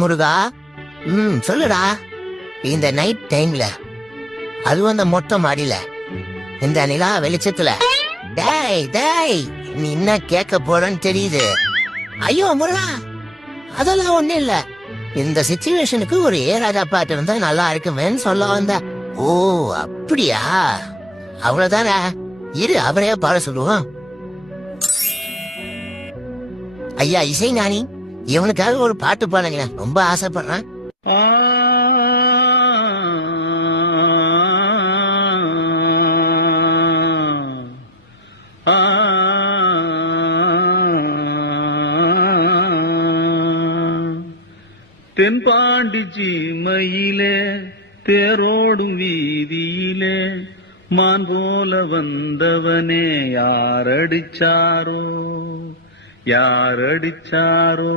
முருகா. சொல்லுடா. இந்த நைட் டைம்ல, அதுவும் அந்த மொட்டை மாடியில, இந்த நிலா வெளிச்சத்துல, டேய் டேய் நீ என்ன கேட்க போறன்னு தெரியுது. ஐயோ முருகா, அதெல்லாம் ஒண்ணு இல்ல. இந்த சிச்சுவேஷனுக்கு ஒரு ஏராஜா பாட்டு இருந்தா நல்லா இருக்குமேன்னு சொல்ல வந்த. ஓ அப்படியா? அவ்வளவுதானே. இரு, அவரே பாட சொல்லுவோம். ஐயா இசை ஞானி, இவனுக்காக ஒரு பாட்டு பாடுங்க, ரொம்ப ஆசைப்படுறேன். தென்பாண்டி சீமையிலே தேரோடும் வீதியிலே மான் போல வந்தவனே யாரடிச்சாரோ யாரடிச்சாரோ.